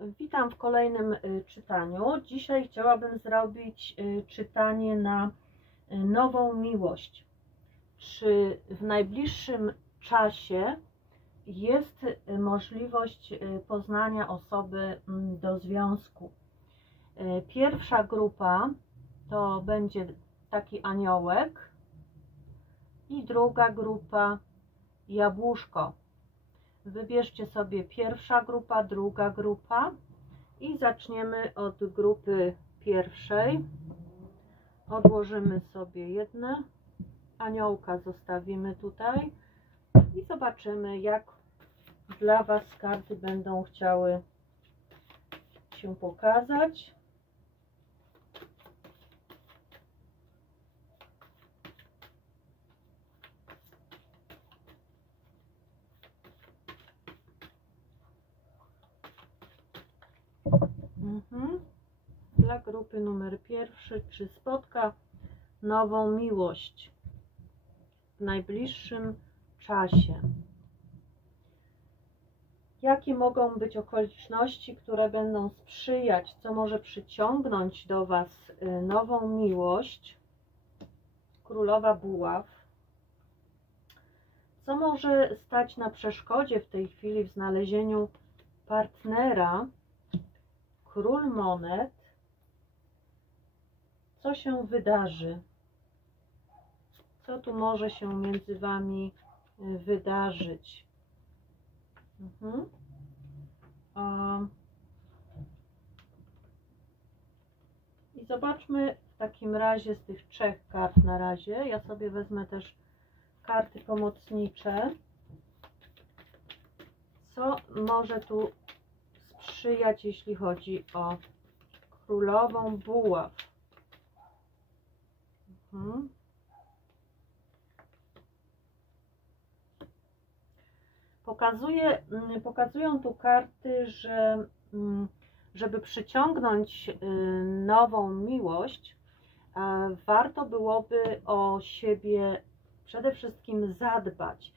Witam w kolejnym czytaniu. Dzisiaj chciałabym zrobić czytanie na nową miłość. Czy w najbliższym czasie jest możliwość poznania osoby do związku? Pierwsza grupa to będzie taki aniołek i druga grupa jabłuszko. Wybierzcie sobie pierwsza grupa, druga grupa i zaczniemy od grupy pierwszej. Odłożymy sobie jedne, aniołka zostawimy tutaj i zobaczymy, jak dla Was karty będą chciały się pokazać. Dla grupy numer pierwszy, czy spotka nową miłość w najbliższym czasie? Jakie mogą być okoliczności, które będą sprzyjać, co może przyciągnąć do Was nową miłość? Królowa buław. Co może stać na przeszkodzie w tej chwili w znalezieniu partnera? Król monet. Co się wydarzy? Co tu może się między Wami wydarzyć? I zobaczmy w takim razie z tych trzech kart na razie. Ja sobie wezmę też karty pomocnicze. Co może tu sprzyjać, jeśli chodzi o królową buław? Pokazują tu karty, że żeby przyciągnąć nową miłość, warto byłoby o siebie przede wszystkim zadbać.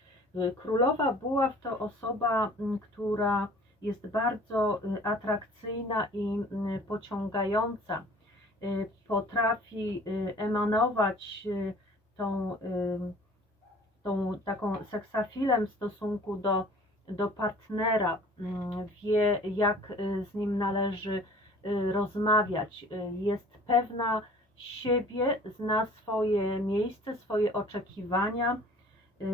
Królowa buław to osoba, która jest bardzo atrakcyjna i pociągająca. Potrafi emanować tą taką seksapilem w stosunku do partnera, wie, jak z nim należy rozmawiać, jest pewna siebie, zna swoje miejsce, swoje oczekiwania.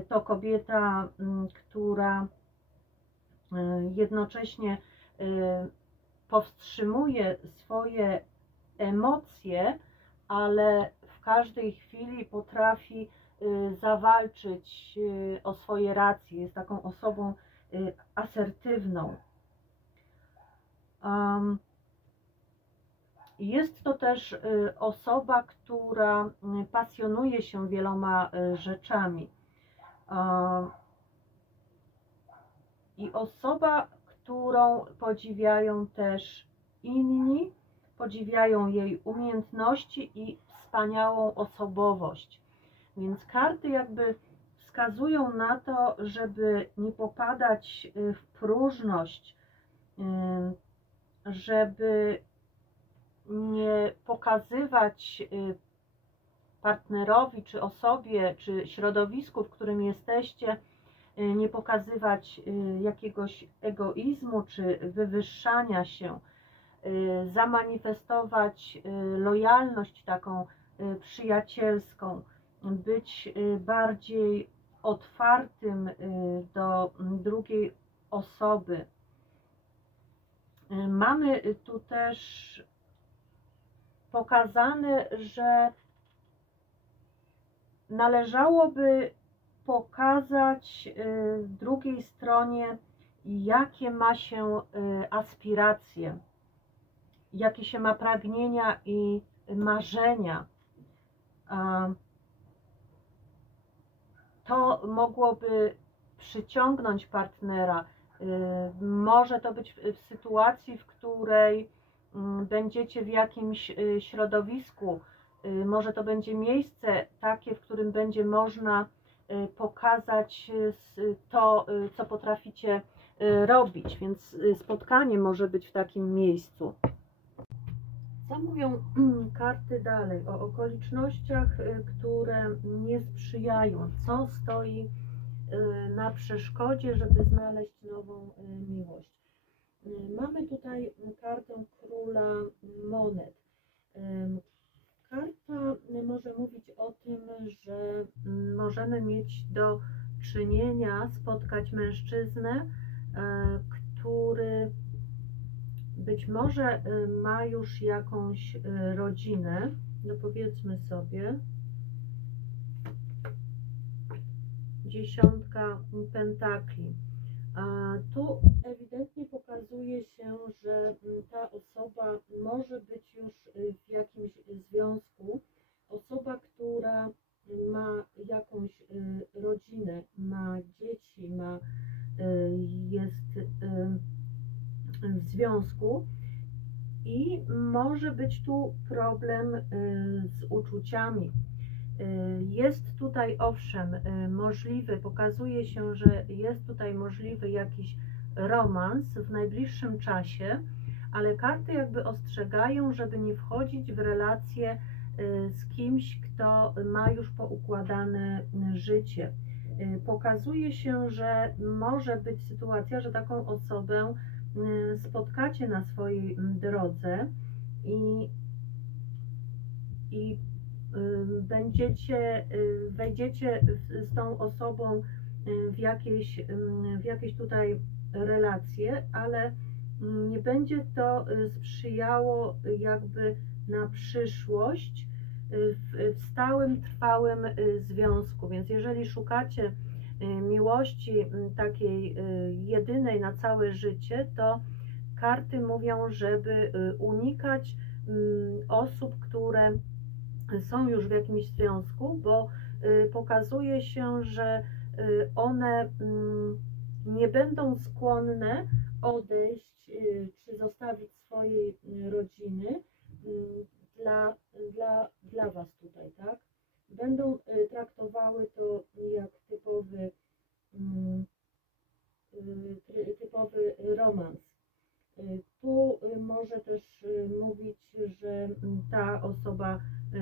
To kobieta, która jednocześnie powstrzymuje swoje emocje, ale w każdej chwili potrafi zawalczyć o swoje racje. Jest taką osobą asertywną. Jest to też osoba, która pasjonuje się wieloma rzeczami. I osoba, którą podziwiają też inni, podziwiają jej umiejętności i wspaniałą osobowość. Więc karty jakby wskazują na to, żeby nie popadać w próżność, żeby nie pokazywać partnerowi, czy osobie, czy środowisku, w którym jesteście, nie pokazywać jakiegoś egoizmu, czy wywyższania się, zamanifestować lojalność taką przyjacielską, być bardziej otwartym do drugiej osoby. Mamy tu też pokazane, że należałoby pokazać drugiej stronie, jakie ma się aspiracje, jakie się ma pragnienia i marzenia. To mogłoby przyciągnąć partnera. Może to być w sytuacji, w której będziecie w jakimś środowisku. Może to będzie miejsce takie, w którym będzie można pokazać to, co potraficie robić, więc spotkanie może być w takim miejscu. Co mówią karty dalej o okolicznościach, które nie sprzyjają? Co stoi na przeszkodzie, żeby znaleźć nową miłość? Mamy tutaj kartę Króla Monet. Karta może mówić o tym, że możemy mieć do czynienia, spotkać mężczyznę, który być może ma już jakąś rodzinę, no powiedzmy sobie, 10 pentakli. A tu ewidentnie pokazuje się, że ta osoba może być już w jakimś związku. Osoba, która ma jakąś rodzinę, ma dzieci, jest w związku i może być tu problem z uczuciami. Jest tutaj owszem możliwy, pokazuje się, że jest tutaj możliwy jakiś romans w najbliższym czasie, ale karty jakby ostrzegają, żeby nie wchodzić w relacje z kimś, kto ma już poukładane życie. Pokazuje się, że może być sytuacja, że taką osobę spotkacie na swojej drodze i wejdziecie z tą osobą w jakieś tutaj relacje, ale nie będzie to sprzyjało jakby na przyszłość w stałym, trwałym związku. Więc jeżeli szukacie miłości takiej jedynej na całe życie, to karty mówią, żeby unikać osób, które są już w jakimś związku, bo pokazuje się, że one nie będą skłonne odejść czy zostawić swojej rodziny dla Was tutaj, tak? Będą traktowały to jak typowy romans. Tu może też mówić, że ta osoba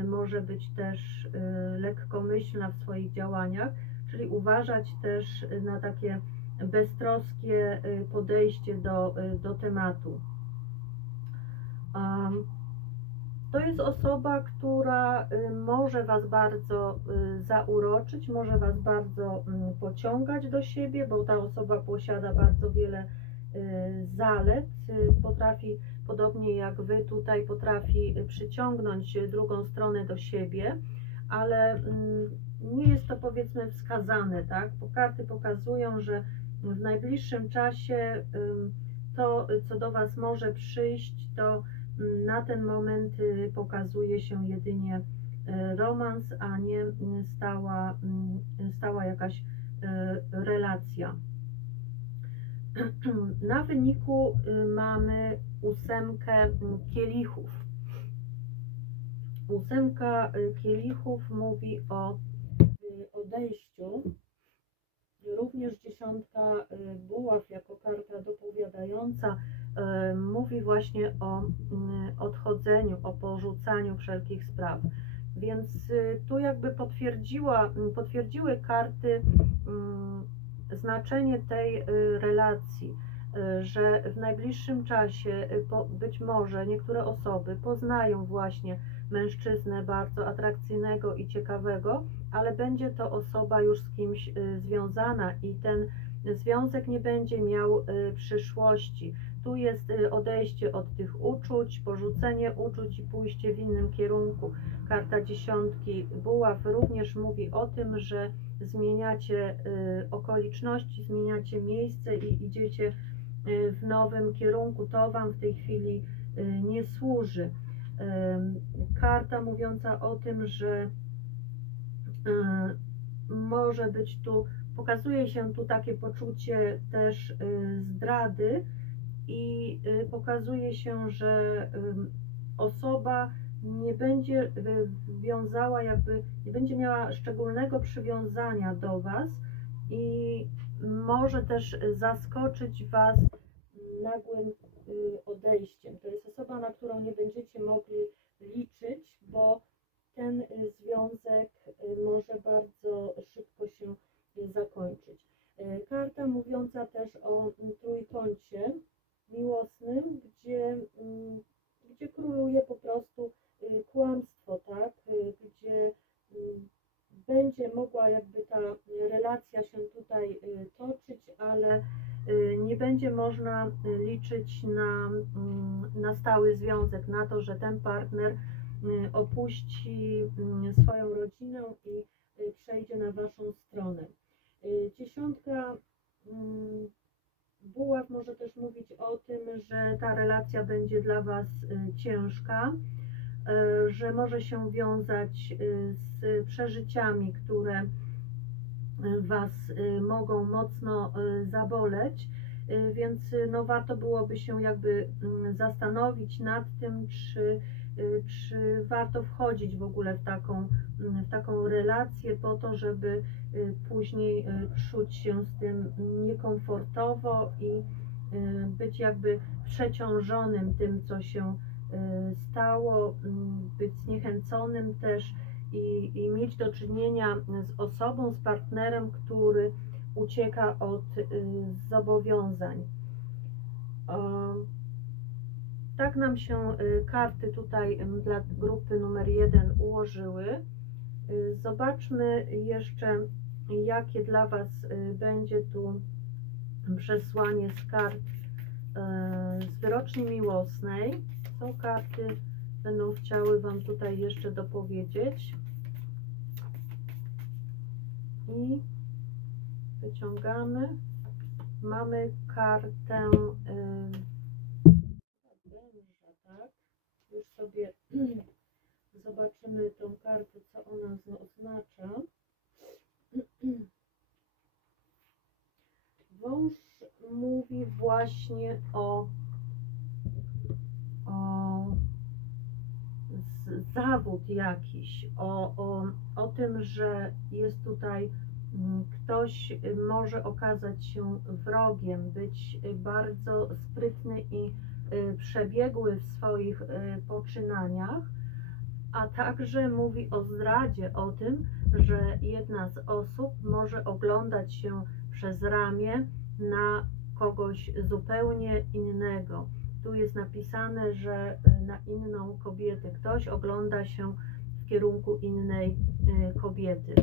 może być też lekkomyślna w swoich działaniach, czyli uważać też na takie beztroskie podejście do tematu. To jest osoba, która może Was bardzo zauroczyć, może Was bardzo pociągać do siebie, bo ta osoba posiada bardzo wiele zalet, potrafi, podobnie jak Wy tutaj, potrafi przyciągnąć drugą stronę do siebie, ale nie jest to powiedzmy wskazane, tak? Bo karty pokazują, że w najbliższym czasie to, co do Was może przyjść, to na ten moment pokazuje się jedynie romans, a nie stała jakaś relacja. Na wyniku mamy 8 kielichów. 8 kielichów mówi o odejściu. Również 10 buław jako karta dopowiadająca mówi właśnie o odchodzeniu, o porzucaniu wszelkich spraw. Więc tu jakby potwierdziły karty znaczenie tej relacji, że w najbliższym czasie być może niektóre osoby poznają właśnie mężczyznę bardzo atrakcyjnego i ciekawego, ale będzie to osoba już z kimś związana i ten związek nie będzie miał przyszłości. Tu jest odejście od tych uczuć, porzucenie uczuć i pójście w innym kierunku. Karta 10 buław również mówi o tym, że zmieniacie okoliczności, zmieniacie miejsce i idziecie w nowym kierunku. To Wam w tej chwili nie służy. Karta mówiąca o tym, że może być tu, pokazuje się tu takie poczucie też zdrady i pokazuje się, że osoba nie będzie wiązała, jakby nie będzie miała szczególnego przywiązania do Was i może też zaskoczyć Was nagłym odejściem. To jest osoba, na którą nie będziecie mogli liczyć, bo ten związek może bardzo szybko się zakończyć. Karta mówiąca też o trójkącie miłosnym, gdzie króluje po prostu kłamstwo, tak? Gdzie będzie mogła jakby ta relacja się tutaj toczyć, ale nie będzie można liczyć na stały związek, na to, że ten partner opuści swoją rodzinę i przejdzie na Waszą stronę. Dziesiątka buław może też mówić o tym, że ta relacja będzie dla Was ciężka, że może się wiązać z przeżyciami, które Was mogą mocno zaboleć, więc no warto byłoby się jakby zastanowić nad tym, czy warto wchodzić w ogóle w taką relację po to, żeby później czuć się z tym niekomfortowo i być jakby przeciążonym tym, co się stało, być zniechęconym też i mieć do czynienia z osobą, z partnerem, który ucieka od zobowiązań. Tak nam się karty tutaj dla grupy numer 1 ułożyły. Zobaczmy jeszcze, jakie dla Was będzie tu przesłanie z kart z wyroczni miłosnej. Co karty będą chciały Wam tutaj jeszcze dopowiedzieć. I wyciągamy. Mamy kartę węża, tak? Już sobie zobaczymy tą kartę, co ona oznacza. Wąż mówi właśnie o zawód jakiś, o tym, że jest tutaj ktoś może okazać się wrogiem, być bardzo sprytny i przebiegły w swoich poczynaniach, a także mówi o zdradzie, o tym, że jedna z osób może oglądać się przez ramię na kogoś zupełnie innego. Tu jest napisane, że na inną kobietę. Ktoś ogląda się w kierunku innej kobiety.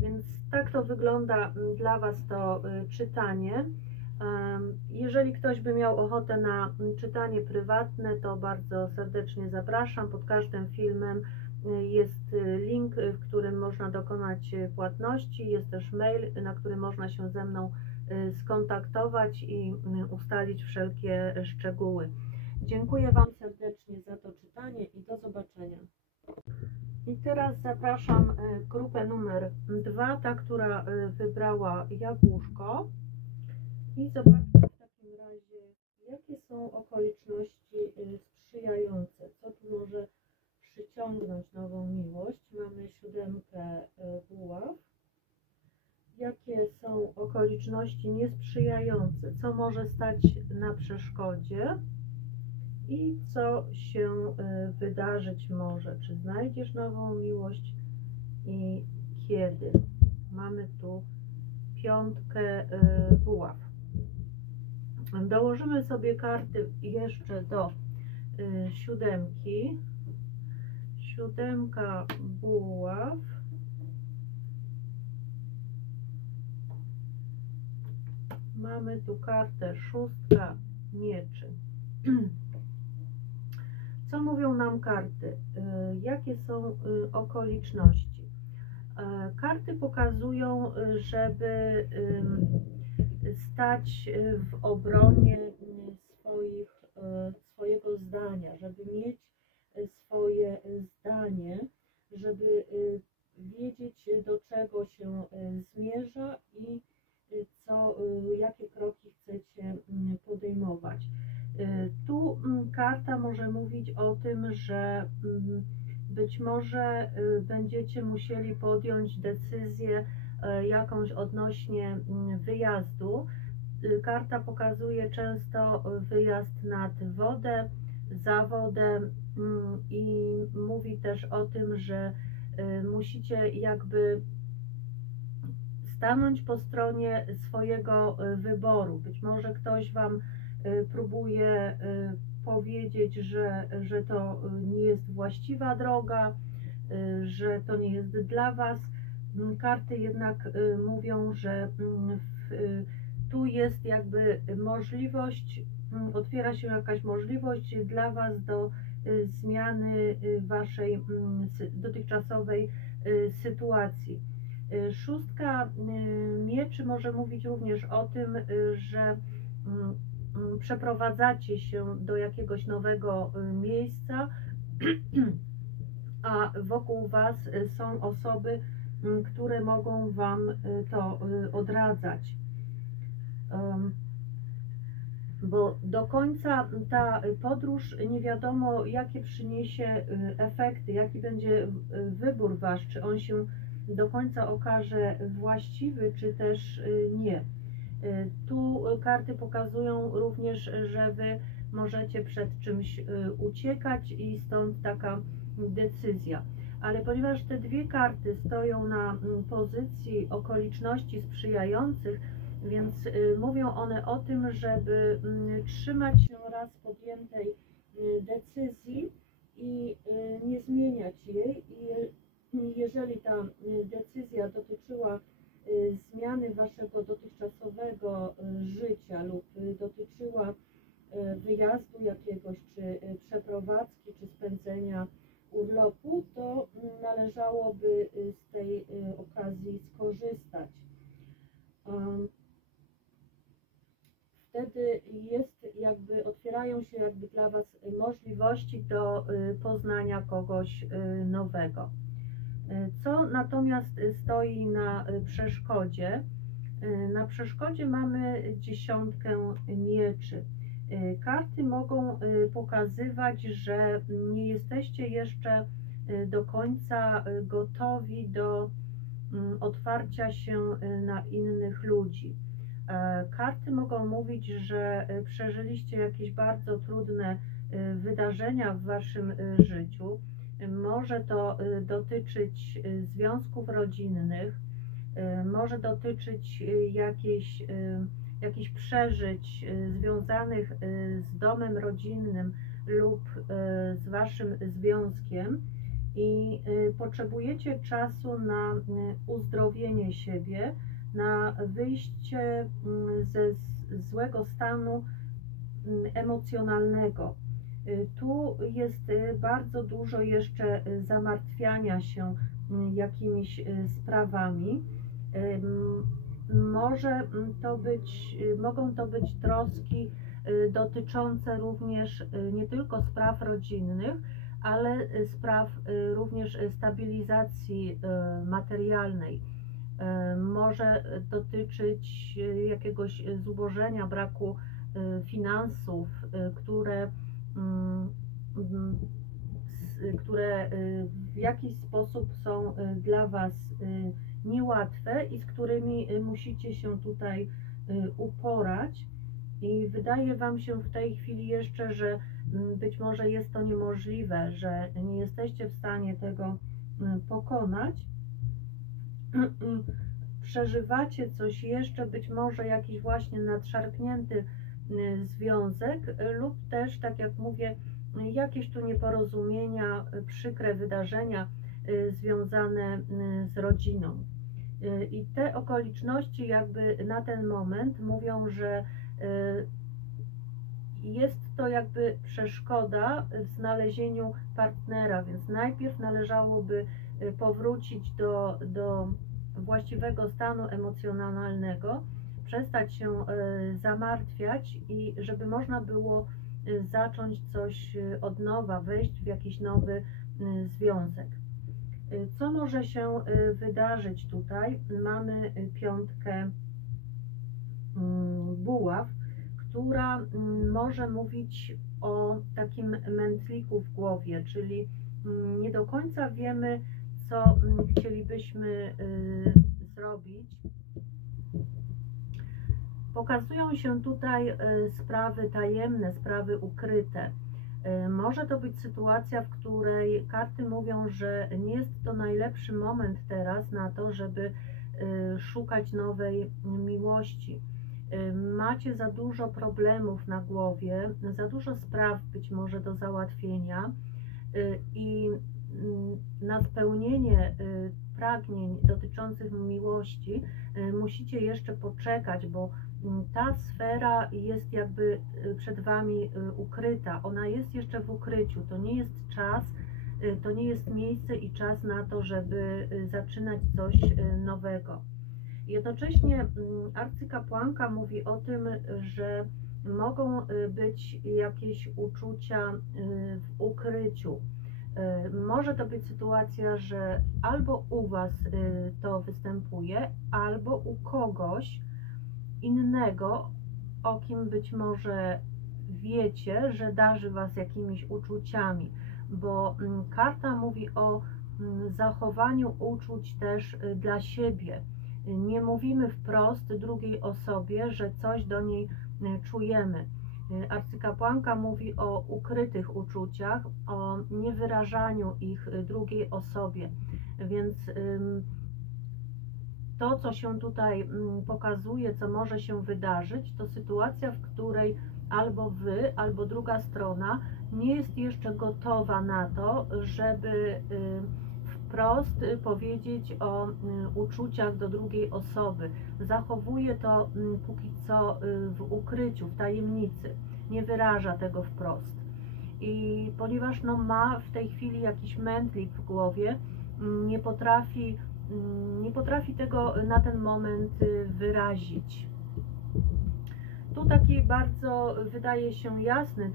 Więc tak to wygląda dla Was to czytanie. Jeżeli ktoś by miał ochotę na czytanie prywatne, to bardzo serdecznie zapraszam. Pod każdym filmem jest link, w którym można dokonać płatności. Jest też mail, na który można się ze mną skontaktować i ustalić wszelkie szczegóły. Dziękuję Wam serdecznie za to czytanie i do zobaczenia. I teraz zapraszam grupę numer 2, ta, która wybrała jabłuszko. I zobaczmy w takim razie, jakie są okoliczności sprzyjające. Co tu może przyciągnąć nową miłość? Mamy 7 buław. Jakie są okoliczności niesprzyjające? Co może stać na przeszkodzie? I co się wydarzyć może? Czy znajdziesz nową miłość i kiedy? Mamy tu 5 buław. Dołożymy sobie karty jeszcze do 7. 7 buław. Mamy tu kartę 6 mieczy. Co mówią nam karty? Jakie są okoliczności? Karty pokazują, żeby stać w obronie swojego zdania, żeby mieć swoje zdanie, żeby wiedzieć, do czego się zmierza i jakie kroki chcecie podejmować. Tu karta może mówić o tym, że być może będziecie musieli podjąć decyzję jakąś odnośnie wyjazdu. Karta pokazuje często wyjazd nad wodę, za wodę i mówi też o tym, że musicie jakby stanąć po stronie swojego wyboru. Być może ktoś Wam próbuje powiedzieć, że to nie jest właściwa droga, że to nie jest dla Was. Karty jednak mówią, że tu jest jakby możliwość, otwiera się jakaś możliwość dla Was do zmiany Waszej dotychczasowej sytuacji. Szóstka mieczy może mówić również o tym, że przeprowadzacie się do jakiegoś nowego miejsca, a wokół Was są osoby, które mogą Wam to odradzać. Bo do końca ta podróż nie wiadomo, jakie przyniesie efekty, jaki będzie wybór Wasz, czy on się do końca okaże właściwy, czy też nie. Tu karty pokazują również, że Wy możecie przed czymś uciekać i stąd taka decyzja. Ale ponieważ te dwie karty stoją na pozycji okoliczności sprzyjających, więc mówią one o tym, żeby trzymać się raz podjętej decyzji i nie zmieniać jej. I jeżeli ta decyzja dotyczyła zmiany Waszego dotychczasowego życia lub dotyczyła wyjazdu jakiegoś, czy przeprowadzki, czy spędzenia urlopu, to należałoby z tej okazji skorzystać. Wtedy otwierają się dla Was możliwości do poznania kogoś nowego. Co natomiast stoi na przeszkodzie? Na przeszkodzie mamy 10 mieczy. Karty mogą pokazywać, że nie jesteście jeszcze do końca gotowi do otwarcia się na innych ludzi. Karty mogą mówić, że przeżyliście jakieś bardzo trudne wydarzenia w Waszym życiu. Może to dotyczyć związków rodzinnych, może dotyczyć jakichś przeżyć związanych z domem rodzinnym lub z Waszym związkiem i potrzebujecie czasu na uzdrowienie siebie, na wyjście ze złego stanu emocjonalnego. Tu jest bardzo dużo jeszcze zamartwiania się jakimiś sprawami. Mogą to być troski dotyczące również nie tylko spraw rodzinnych, ale spraw również stabilizacji materialnej. Może dotyczyć jakiegoś zubożenia, braku finansów, które w jakiś sposób są dla Was niełatwe i z którymi musicie się tutaj uporać. I wydaje Wam się w tej chwili jeszcze, że być może jest to niemożliwe, że nie jesteście w stanie tego pokonać. Przeżywacie coś jeszcze, być może jakiś właśnie nadszarpnięty związek lub też, tak jak mówię, jakieś tu nieporozumienia, przykre wydarzenia związane z rodziną. I te okoliczności jakby na ten moment mówią, że jest to jakby przeszkoda w znalezieniu partnera, więc najpierw należałoby powrócić do właściwego stanu emocjonalnego, przestać się zamartwiać i żeby można było zacząć coś od nowa, wejść w jakiś nowy związek. Co może się wydarzyć tutaj? Mamy 5 buław, która może mówić o takim mętliku w głowie, czyli nie do końca wiemy, co chcielibyśmy zrobić. Pokazują się tutaj sprawy tajemne, sprawy ukryte. Może to być sytuacja, w której karty mówią, że nie jest to najlepszy moment teraz na to, żeby szukać nowej miłości. Macie za dużo problemów na głowie, za dużo spraw być może do załatwienia i na spełnienie pragnień dotyczących miłości musicie jeszcze poczekać, bo ta sfera jest jakby przed Wami ukryta, ona jest jeszcze w ukryciu, to nie jest czas, to nie jest miejsce i czas na to, żeby zaczynać coś nowego. Jednocześnie arcykapłanka mówi o tym, że mogą być jakieś uczucia w ukryciu. Może to być sytuacja, że albo u Was to występuje, albo u kogoś innego, o kim być może wiecie, że darzy Was jakimiś uczuciami, bo karta mówi o zachowaniu uczuć też dla siebie. Nie mówimy wprost drugiej osobie, że coś do niej czujemy. Arcykapłanka mówi o ukrytych uczuciach, o niewyrażaniu ich drugiej osobie, więc to, co się tutaj pokazuje, co może się wydarzyć, to sytuacja, w której albo Wy, albo druga strona nie jest jeszcze gotowa na to, żeby wprost powiedzieć o uczuciach do drugiej osoby. Zachowuje to póki co w ukryciu, w tajemnicy. Nie wyraża tego wprost. I ponieważ ma w tej chwili jakiś mętlik w głowie, nie potrafi tego na ten moment wyrazić. Tu taki bardzo wydaje się jasny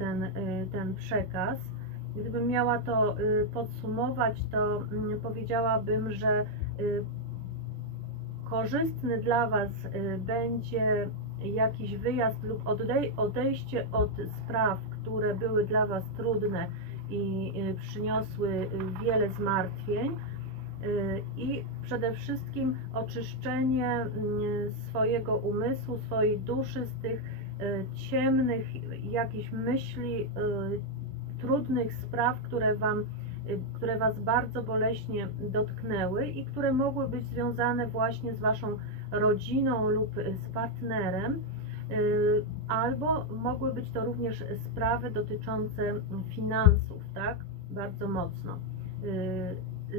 ten przekaz. Gdybym miała to podsumować, to powiedziałabym, że korzystny dla Was będzie jakiś wyjazd lub odejście od spraw, które były dla Was trudne i przyniosły wiele zmartwień, i przede wszystkim oczyszczenie swojego umysłu, swojej duszy z tych ciemnych jakichś myśli, trudnych spraw, które Was bardzo boleśnie dotknęły i które mogły być związane właśnie z Waszą rodziną lub z partnerem, albo mogły być to również sprawy dotyczące finansów, tak? Bardzo mocno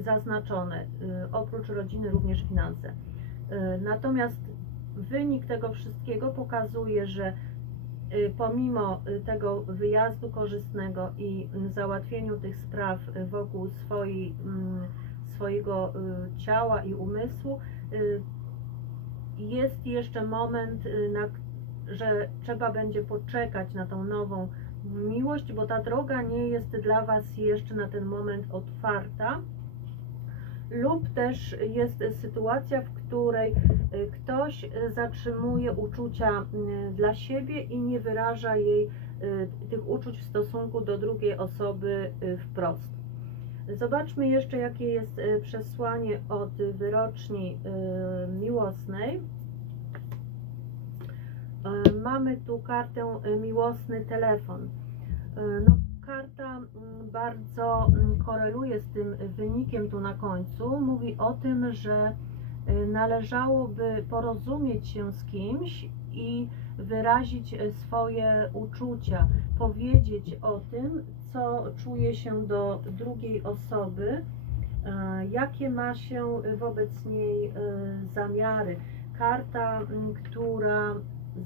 zaznaczone, oprócz rodziny również finanse. Natomiast wynik tego wszystkiego pokazuje, że pomimo tego wyjazdu korzystnego i załatwieniu tych spraw wokół swojego ciała i umysłu, jest jeszcze moment, że trzeba będzie poczekać na tą nową miłość, bo ta droga nie jest dla Was jeszcze na ten moment otwarta. Lub też jest sytuacja, w której ktoś zatrzymuje uczucia dla siebie i nie wyraża jej tych uczuć w stosunku do drugiej osoby wprost. Zobaczmy jeszcze, jakie jest przesłanie od wyroczni miłosnej. Mamy tu kartę miłosny telefon. Karta bardzo koreluje z tym wynikiem tu na końcu. Mówi o tym, że należałoby porozumieć się z kimś i wyrazić swoje uczucia, powiedzieć o tym, co czuje się do drugiej osoby, jakie ma się wobec niej zamiary. Karta, która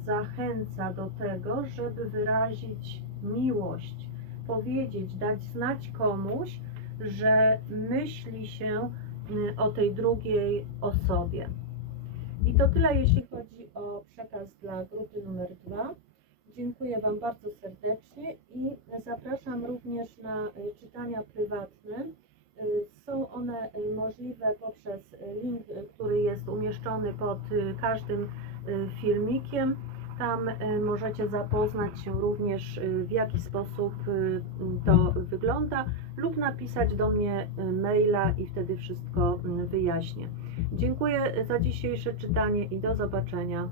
zachęca do tego, żeby wyrazić miłość, powiedzieć, dać znać komuś, że myśli się o tej drugiej osobie. I to tyle, jeśli chodzi o przekaz dla grupy numer 2. Dziękuję Wam bardzo serdecznie i zapraszam również na czytania prywatne. Są one możliwe poprzez link, który jest umieszczony pod każdym filmikiem. Tam możecie zapoznać się również, w jaki sposób to wygląda, lub napisać do mnie maila i wtedy wszystko wyjaśnię. Dziękuję za dzisiejsze czytanie i do zobaczenia.